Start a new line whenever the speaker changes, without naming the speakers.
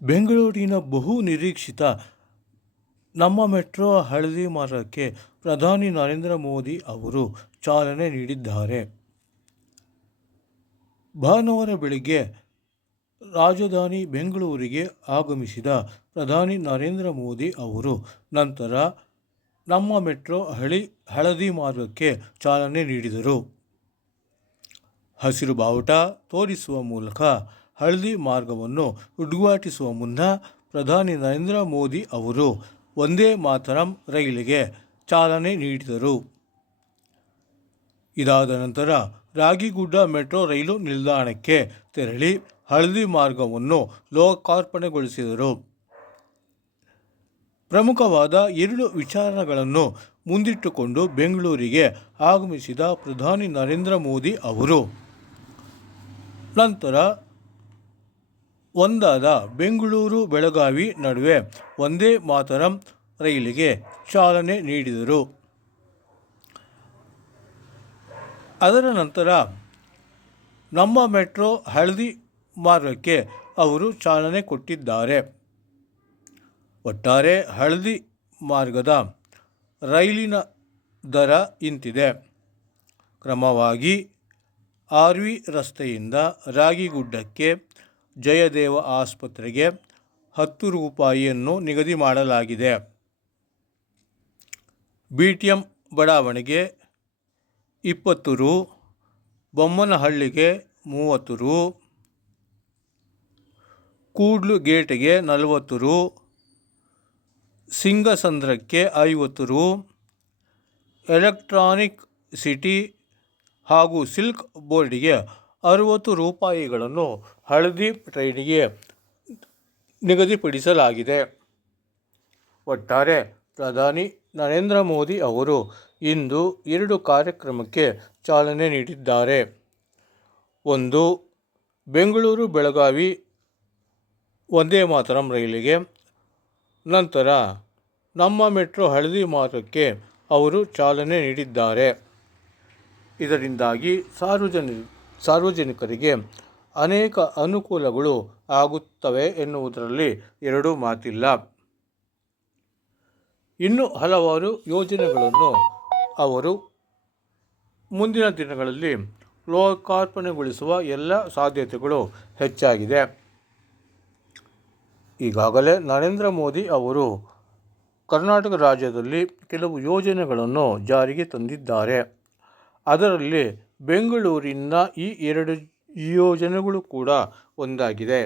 ಬೆಂಗಳೂರಿನ ಬಹು ನಿರೀಕ್ಷಿತ ನಮ್ಮ ಮೆಟ್ರೋ ಹಳದಿ ಮಾರ್ಗಕ್ಕೆ ಪ್ರಧಾನಿ ನರೇಂದ್ರ ಮೋದಿ ಅವರು ಚಾಲನೆ ನೀಡಿದ್ದಾರೆ. ಭಾನುವಾರ ಬೆಳಿಗ್ಗೆ ರಾಜಧಾನಿ ಬೆಂಗಳೂರಿಗೆ ಆಗಮಿಸಿದ ಪ್ರಧಾನಿ ನರೇಂದ್ರ ಮೋದಿ ಅವರು ನಂತರ ನಮ್ಮ ಮೆಟ್ರೋ ಹಳಿ ಹಳದಿ ಮಾರ್ಗಕ್ಕೆ ಚಾಲನೆ ನೀಡಿದರು. ಹಸಿರು ಬಾವುಟ ತೋರಿಸುವ ಮೂಲಕ ಹಳದಿ ಮಾರ್ಗವನ್ನು ಉದ್ಘಾಟಿಸುವ ಮುನ್ನ ಪ್ರಧಾನಿ ನರೇಂದ್ರ ಮೋದಿ ಅವರು ಒಂದೇ ಮಾತರಂ ರೈಲಿಗೆ ಚಾಲನೆ ನೀಡಿದರು. ಇದಾದ ನಂತರ ರಾಗಿಗುಡ್ಡ ಮೆಟ್ರೋ ರೈಲು ನಿಲ್ದಾಣಕ್ಕೆ ತೆರಳಿ ಹಳದಿ ಮಾರ್ಗವನ್ನು ಲೋಕಾರ್ಪಣೆಗೊಳಿಸಿದರು. ಪ್ರಮುಖವಾದ ಎರಡು ವಿಚಾರಗಳನ್ನು ಮುಂದಿಟ್ಟುಕೊಂಡು ಬೆಂಗಳೂರಿಗೆ ಆಗಮಿಸಿದ ಪ್ರಧಾನಿ ನರೇಂದ್ರ ಮೋದಿ ಅವರು, ನಂತರ ಒಂದಾದ ಬೆಂಗಳೂರು ಬೆಳಗಾವಿ ನಡುವೆ ವಂದೇ ಮಾತರಂ ರೈಲಿಗೆ ಚಾಲನೆ ನೀಡಿದರು. ಅದರ ನಂತರ ನಮ್ಮ ಮೆಟ್ರೋ ಹಳದಿ ಮಾರ್ಗಕ್ಕೆ ಅವರು ಚಾಲನೆ ಕೊಟ್ಟಿದ್ದಾರೆ. ಒಟ್ಟಾರೆ ಹಳದಿ ಮಾರ್ಗದ ರೈಲಿನ ದರ ಇಂತಿದೆ. ಕ್ರಮವಾಗಿ ಆರ್ ವಿ ರಸ್ತೆಯಿಂದ ರಾಗಿಗುಡ್ಡಕ್ಕೆ ಜಯದೇವ ಆಸ್ಪತ್ರೆಗೆ ಹತ್ತು ರೂಪಾಯಿಯನ್ನು ನಿಗದಿ ಮಾಡಲಾಗಿದೆ. ಬಿ ಟಿ ಎಂ ಬಡಾವಣೆಗೆ ಇಪ್ಪತ್ತು ರು, ಬೊಮ್ಮನಹಳ್ಳಿಗೆ ಮೂವತ್ತು ರು, ಕೂಡ್ಲು ಗೇಟ್ಗೆ ನಲವತ್ತು ರು, ಸಿಂಗಸಂದ್ರಕ್ಕೆ ಐವತ್ತು ರು, ಎಲೆಕ್ಟ್ರಾನಿಕ್ ಸಿಟಿ ಹಾಗೂ ಸಿಲ್ಕ್ ಬೋರ್ಡಿಗೆ ಅರುವತ್ತು ರೂಪಾಯಿಗಳನ್ನು ಹಳದಿ ಟ್ರೈನಿಗೆ ನಿಗದಿಪಡಿಸಲಾಗಿದೆ. ಒಟ್ಟಾರೆ ಪ್ರಧಾನಿ ನರೇಂದ್ರ ಮೋದಿ ಅವರು ಇಂದು ಎರಡು ಕಾರ್ಯಕ್ರಮಕ್ಕೆ ಚಾಲನೆ ನೀಡಿದ್ದಾರೆ. ಒಂದು, ಬೆಂಗಳೂರು ಬೆಳಗಾವಿ ಒಂದೇ ಮಾತರಂ ರೈಲಿಗೆ. ನಂತರ, ನಮ್ಮ ಮೆಟ್ರೋ ಹಳದಿ ಮಾರ್ಗಕ್ಕೆ ಅವರು ಚಾಲನೆ ನೀಡಿದ್ದಾರೆ. ಇದರಿಂದಾಗಿ ಸಾರ್ವಜನಿ ಸಾರ್ವಜನಿಕರಿಗೆ ಅನೇಕ ಅನುಕೂಲಗಳು ಆಗುತ್ತವೆ ಎನ್ನುವುದರಲ್ಲಿ ಎರಡೂ ಮಾತಿಲ್ಲ. ಇನ್ನು ಹಲವಾರು ಯೋಜನೆಗಳನ್ನು ಅವರು ಮುಂದಿನ ದಿನಗಳಲ್ಲಿ ಲೋಕಾರ್ಪಣೆಗೊಳಿಸುವ ಎಲ್ಲ ಸಾಧ್ಯತೆಗಳು ಹೆಚ್ಚಾಗಿದೆ. ಈಗಾಗಲೇ ನರೇಂದ್ರ ಮೋದಿ ಅವರು ಕರ್ನಾಟಕ ರಾಜ್ಯದಲ್ಲಿ ಕೆಲವು ಯೋಜನೆಗಳನ್ನು ಜಾರಿಗೆ ತಂದಿದ್ದಾರೆ. ಅದರಲ್ಲಿ ಬೆಂಗಳೂರಿನ ಈ ಎರಡು ಯೋಜನೆಗಳು ಕೂಡ ಒಂದಾಗಿದೆ.